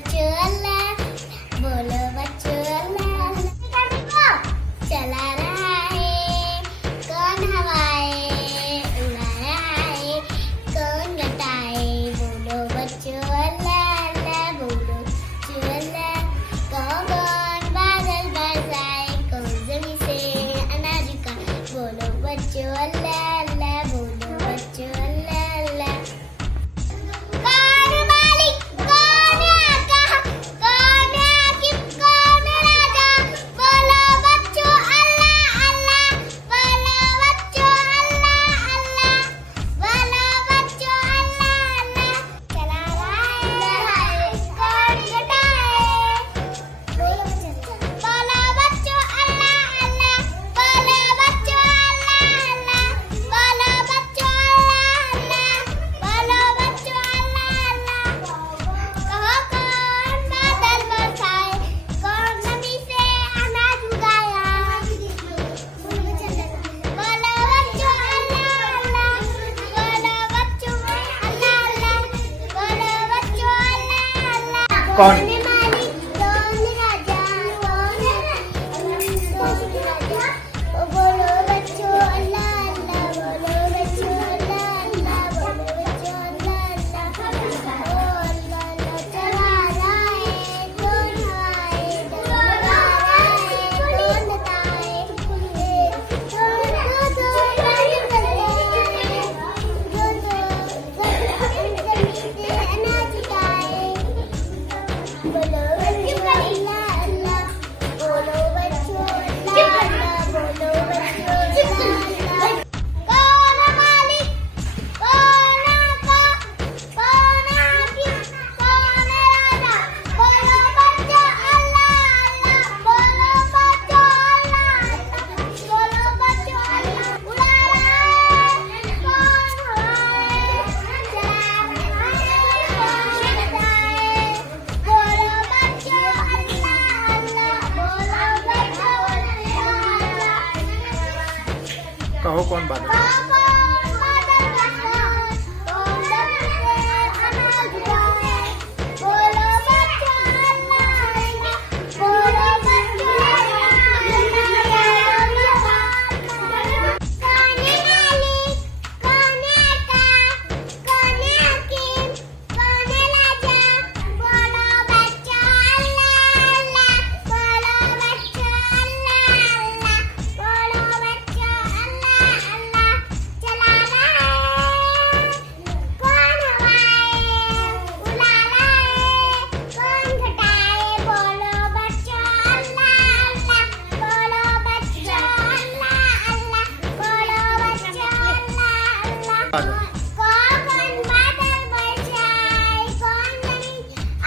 बच्चों अल्लाह, बोलो बच्चों अल्लाह। चला रहा है कौन हवाएं, उड़ा रहा है कौन घटाए। बोलो बच्चों अल्लाह अल्लाह, बोलो बच्चों अल्लाह। कौन बादल बरसाए, कौन जमीन से अनाज का। बोलो बच्चों अल्लाह अल्लाह, बोलो बच्चों अल्लाह अल्लाह। कौन मालिक, कौन आका, कौन हाकिम, कौन राजा। बोलो बच्चों अल्लाह अल्लाह, बोलो बच्चों अल्लाह अल्लाह, बोलो बच्चों अल्लाह अल्लाह। चला रहा है कौन घटाए। बोलो बच्चों अल्लाह अल्लाह, बोलो बच्चों अल्लाह अल्लाह, बोलो बच्चों अल्लाह अल्लाह, बोलो बच्चों अल्लाह अल्लाह। कहो कौन बादल बरसाए, कौन जमीन से अनाज उगाया। बोलो बच्चों अल्लाह अल्लाह, बोलो बच्चों अल्लाह अल्लाह, बोलो बच्चों अल्लाह अल्लाह। कौन? मालिक, कौन राजा, कौन राजा। बोलो बच्चों अल्लाह अल्लाह, बोलो बच्चों अल्लाह अल्लाह, बोलो बच्चों अल्लाह अल्लाह। ओ अल्लाह अल्लाह। चला रहा है कौन हवाए, उड़ा रहा है कौन बताए। अनाज उगाए। बोलो बच्चों अल्लाह अल्लाह, बोलो बच्चों अल्लाह अल्लाह, बोलो बच्चों अल्लाह अल्लाह। कौन मालिक, कौन आका, कौन हाकिम, कौन राजा। बोलो बच्चों अल्लाह अल्लाह, बोलो बच्चों अल्लाह अल्लाह, बोलो बच्चों अल्लाह। उड़ा रहा है कौन हवाएं, चला रहा है कौन घटाए। बोलो बच्चों अल्लाह अल्लाह, बोलो बच्चों अल्लाह अल्लाह। कहो कौन बादल? कौन बादल बरसाए, कौन जमीन से अनाज उगाए। बोलो बच्चों अल्लाह अल्लाह, बोलो बच्चों अल्लाह अल्लाह। कौन मालिक, कौन आका, कौन हाकिम, कौन राजा। बोलो बच्चों अल्लाह अल्लाह, बोलो बच्चों अल्लाह अल्लाह, बोलो बच्चों अल्लाह अल्लाह। चला रहा है कौन हवाएं, उड़ा रहा है कौन घटाए। बोलो बच्चों अल्लाह अल्लाह, बोलो बच्चों अल्लाह अल्लाह, बोलो बच्चों अल्लाह अल्लाह। कौन बादल बरसाए, कौन जमीन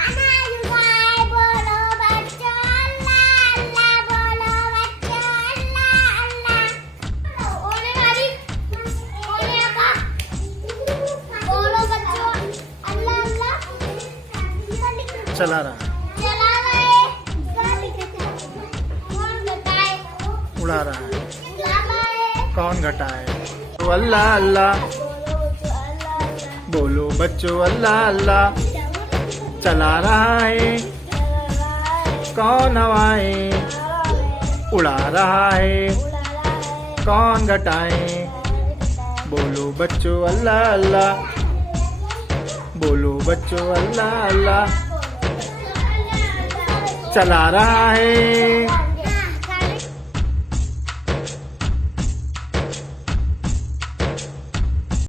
अनाज उगाए। बोलो बच्चों अल्लाह अल्लाह, बोलो बच्चों अल्लाह अल्लाह। कौन मालिक, कौन आका, बोलो बच्चों अल्लाह अल्लाह। चला रहा है, चला रहे कौन बताए। उड़ा रहा है चला रहे कौन घटाए। तो अल्लाह अल्लाह, बोलो बच्चों अल्लाह अल्लाह। चला रहा है कौन हवाएं, उड़ा रहा है कौन घटाए। बोलो बच्चों अल्लाह अल्लाह, बोलो बच्चों अल्लाह अल्लाह। चला रहा है